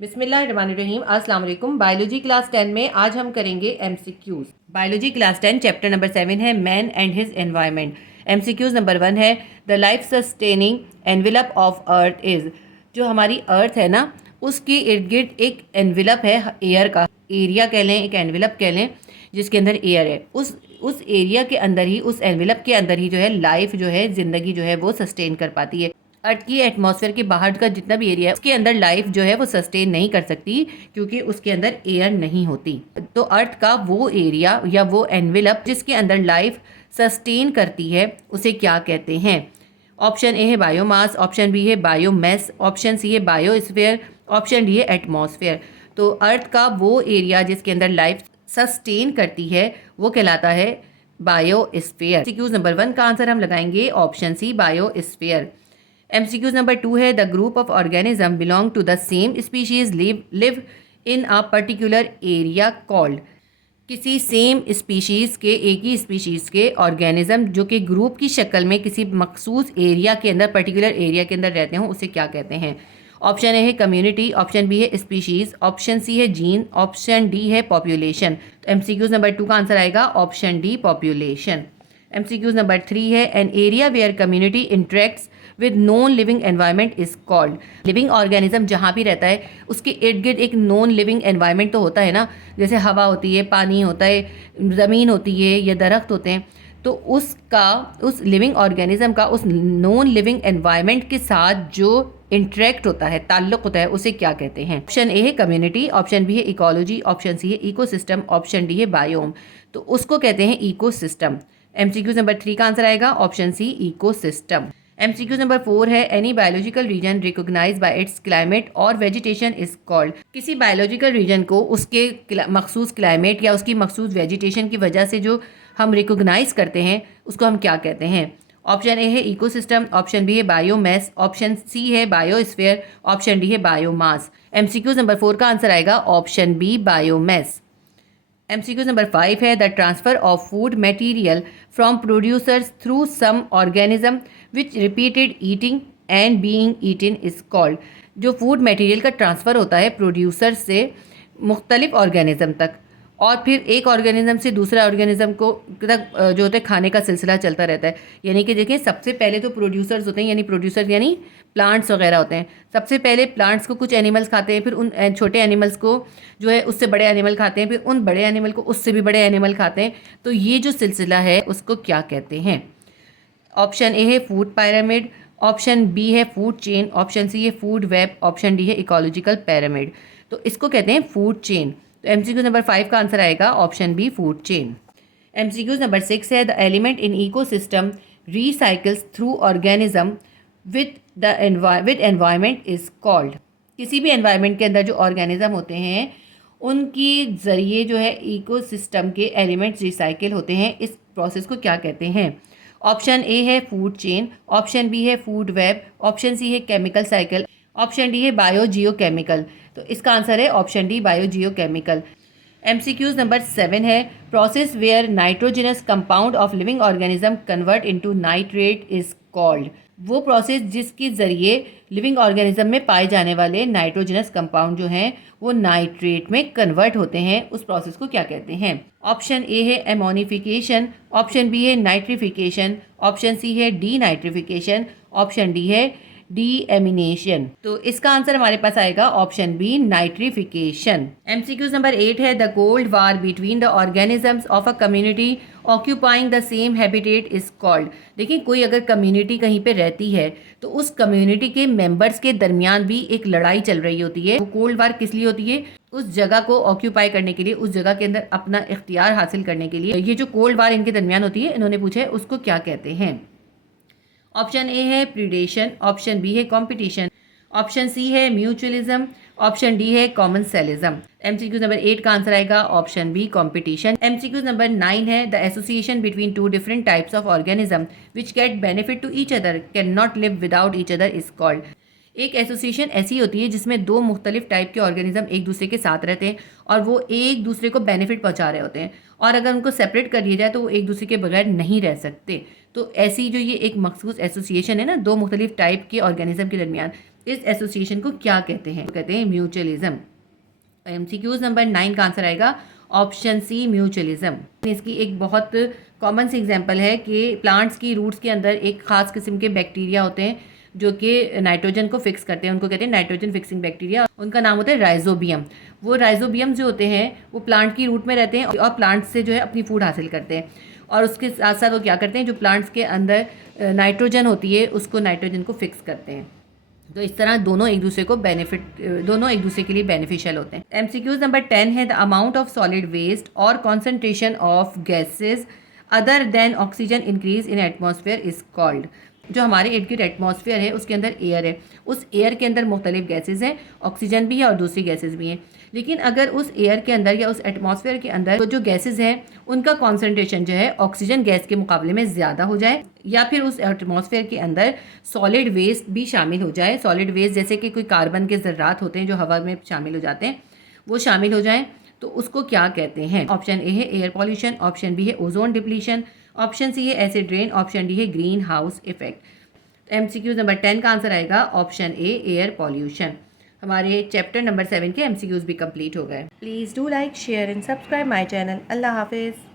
बिस्मिल्लाहिर्रहमानिर्रहीम। अस्सलाम वालेकुम। बायोलॉजी क्लास 10 में आज हम करेंगे MCQs. Biology class 10 chapter number 7 है man and his environment. MCQs number 1 है the life sustaining envelope of earth is. जो हमारी अर्थ है ना, उसके इर्द गिर्द एक एनविलप है एयर का, एरिया कह लें, एक एनविलप कह लें, जिसके अंदर एयर है। उस एरिया के अंदर ही, उस एनविलप के अंदर ही जो है लाइफ जो है, जिंदगी जो है वो सस्टेन कर पाती है। अर्थ की एटमॉस्फेयर के बाहर का जितना भी एरिया है उसके अंदर लाइफ जो है वो सस्टेन नहीं कर सकती, क्योंकि उसके अंदर एयर नहीं होती। तो अर्थ का वो एरिया या वो एनवेलप जिसके अंदर लाइफ सस्टेन करती है उसे क्या कहते हैं? ऑप्शन ए है बायोमास, ऑप्शन बी है बायोमेस, ऑप्शन सी है बायोस्फीयर, ऑप्शन डी है एटमॉस्फेयर। तो अर्थ का वो एरिया जिसके अंदर लाइफ सस्टेन करती है वो कहलाता है बायोस्फीयर। एमसीक्यूज नंबर 1 का आंसर हम लगाएंगे option C, biosphere. MCQs number 2 है the group of organism belong to the same species live in a particular area called. किसी सेम स्पीशीज़ के, एक ही स्पीशीज़ के ऑर्गेनिज्म जो कि ग्रुप की शक्ल में किसी मखसूस एरिया के अंदर, पर्टिकुलर एरिया के अंदर रहते हों, उसे क्या कहते हैं? ऑप्शन ए है कम्युनिटी, ऑप्शन बी है स्पीशीज़, ऑप्शन सी है जीन, ऑप्शन डी है पॉपुलेशन। तो एमसीक्यूज नंबर 2 का आंसर आएगा option D, population. MCQs number 3 है an area where community interacts with non living environment is called. Living organism जहाँ भी रहता है उसके इर्द गिर्द एक नॉन लिविंग एनवायरनमेंट तो होता है ना, जैसे हवा होती है, पानी होता है, ज़मीन होती है या दरख्त होते हैं। तो उसका, उस लिविंग ऑर्गेनिज्म का उस नॉन लिविंग एनवायरनमेंट के साथ जो इंटरेक्ट होता है, ताल्लुक होता है, उसे क्या कहते हैं? ऑप्शन ए है कम्युनिटी, ऑप्शन बी है इकोलॉजी, ऑप्शन सी है इकोसिस्टम, ऑप्शन डी है बायोम। तो उसको कहते हैं इकोसिस्टम। एमसीक्यूज नंबर 3 का आंसर आएगा option C, ecosystem. MCQs number 4 है any biological region recognised by its climate और वेजिटेशन इज कॉल्ड। किसी बायोलॉजिकल रीजन को उसके मखसूस क्लाइमेट या उसकी मखसूस वेजिटेशन की वजह से जो हम रिकॉग्नाइज करते हैं उसको हम क्या कहते हैं? ऑप्शन ए है इकोसिस्टम, ऑप्शन बी है बायोमेस, ऑप्शन सी है बायोस्फीयर, ऑप्शन डी है बायोमास। एमसीक्यूज नंबर 4 का आंसर आएगा option B, biomes. MCQs number 5 है the transfer of food material from producers through some organism which repeated eating and being eaten is called. जो food material का transfer होता है producer से मुख्तलिफ organism तक, और फिर एक ऑर्गेनिज्म से दूसरा ऑर्गेनिज्म को तक जो होता है खाने का सिलसिला चलता रहता है। यानी कि देखिए, सबसे पहले तो प्रोड्यूसर्स होते हैं, यानी प्रोड्यूसर यानी प्लांट्स वगैरह होते हैं। सबसे पहले प्लांट्स को कुछ एनिमल्स खाते हैं, फिर उन छोटे एनिमल्स को जो है उससे बड़े एनिमल खाते हैं, फिर उन बड़े एनिमल को उससे भी बड़े एनिमल खाते हैं। तो ये जो सिलसिला है उसको क्या कहते हैं? ऑप्शन ए है फूड पायरामिड, ऑप्शन बी है फूड चेन, ऑप्शन सी है फूड वेब, ऑप्शन डी है इकोलॉजिकल पिरामिड। तो इसको कहते हैं फूड चेन। तो एमसीक्यू नंबर 5 का आंसर आएगा option B, food chain. MCQs number 6 है the element in ecosystem recycles through organism with environment is called. किसी भी एनवायरनमेंट के अंदर जो ऑर्गेनिज्म होते हैं उनकी ज़रिए जो है इकोसिस्टम के एलिमेंट्स रिसाइकिल होते हैं। इस प्रोसेस को क्या कहते हैं? ऑप्शन ए है फूड चेन, ऑप्शन बी है फूड वेब, ऑप्शन सी है केमिकल साइकिल, ऑप्शन डी है बायो जियो केमिकल। तो इसका आंसर है option D, biogeochemical. MCQs number 7 है process where nitrogenous compound of living organism convert into nitrate is called. वो process जिसके ज़रिए living organism में पाए जाने वाले नाइट्रोजनस कंपाउंड जो हैं वो नाइट्रेट में कन्वर्ट होते हैं, उस प्रोसेस को क्या कहते हैं? ऑप्शन ए है एमोनिफिकेशन, ऑप्शन बी है नाइट्रिफिकेशन, ऑप्शन सी है डी नाइट्रिफिकेशन, ऑप्शन डी है डीएमिनेशन। तो इसका आंसर हमारे पास आएगा option B, nitrification. MCQs number 8 है the cold war between the organisms of a community occupying the same habitat is called. देखिए, कोई अगर कम्युनिटी कहीं पे रहती है तो उस कम्युनिटी के मेंबर्स के दरमियान भी एक लड़ाई चल रही होती है। कोल्ड वार किस लिए होती है? उस जगह को ऑक्यूपाई करने के लिए, उस जगह के अंदर अपना इख्तियार हासिल करने के लिए। ये जो कोल्ड वार इनके दरमियान होती है, इन्होंने पूछा है उसको क्या कहते हैं? ऑप्शन ए है प्रीडेशन, ऑप्शन बी है कंपटीशन, ऑप्शन सी है म्यूचुअलिज्म, ऑप्शन डी है कॉमनसेलिज्म। एमसीक्यूज नंबर 8 का आंसर आएगा option B, competition. MCQs number 9 है the association between two different types of organism which get benefit to each other cannot live without each other is called. एक association ऐसी होती है जिसमें दो मुख्तलिफ टाइप के ऑर्गेनिज्म एक दूसरे के साथ रहते हैं और वो एक दूसरे को बेनिफिट पहुंचा रहे होते हैं, और अगर उनको सेपरेट कर दिया जाए तो वो एक दूसरे के बगैर नहीं रह सकते। तो ऐसी जो ये एक मखसूस एसोसिएशन है ना, दो मुख्तलिफ टाइप के ऑर्गेनिज्म के दरमियान, इस एसोसिएशन को क्या कहते हैं? कहते हैं म्यूचुअलिज्म। MCQs नंबर 9 का आंसर आएगा ऑप्शन सी, म्यूचुअलिज्म। इसकी एक बहुत कॉमन सी एग्जांपल है कि प्लांट्स की रूट्स के अंदर एक खास किस्म के बैक्टीरिया होते हैं जो कि नाइट्रोजन को फिक्स करते हैं, उनको कहते हैं नाइट्रोजन फिक्सिंग बैक्टीरिया। उनका नाम होता है राइजोबियम। वो राइजोबियम जो होते हैं वो प्लांट की रूट में रहते हैं और प्लांट से जो है अपनी फूड हासिल करते हैं, और उसके साथ साथ वो क्या करते हैं, जो प्लांट्स के अंदर नाइट्रोजन होती है उसको नाइट्रोजन को फिक्स करते हैं। तो इस तरह दोनों एक दूसरे के लिए बेनिफिशियल होते हैं। MCQs नंबर 10 है the amount of solid waste और concentration of gases other than oxygen increase in atmosphere is called. जो हमारे इर्द गिर्द एटमॉस्फेयर है उसके अंदर एयर है, उस एयर के अंदर मुख्तलिफ गैसेज हैं, ऑक्सीजन भी है और दूसरी गैसेज भी हैं। लेकिन अगर उस एयर के अंदर या उस एटमॉस्फेयर के अंदर जो गैसेज हैं उनका कॉन्सेंट्रेशन जो है ऑक्सीजन गैस के मुकाबले में ज़्यादा हो जाए, या फिर उस एटमॉस्फेयर के अंदर सॉलिड वेस्ट भी शामिल हो जाए, सॉलिड वेस्ट जैसे कि कोई कार्बन के ज़र्रात होते हैं जो हवा में शामिल हो जाते हैं, वो शामिल हो जाएं, तो उसको क्या कहते हैं? ऑप्शन ए है एयर पॉल्यूशन, ऑप्शन बी है ओजोन डिप्लीशन, ऑप्शन सी है एसिड रेन, ऑप्शन डी है green house effect. MCQs number 10 का आंसर आएगा ऑप्शन ए, एयर पॉल्यूशन। हमारे चैप्टर नंबर 7 के MCQs भी कंप्लीट हो गए। Please do like, share and subscribe my channel. अल्लाह हाफिज़।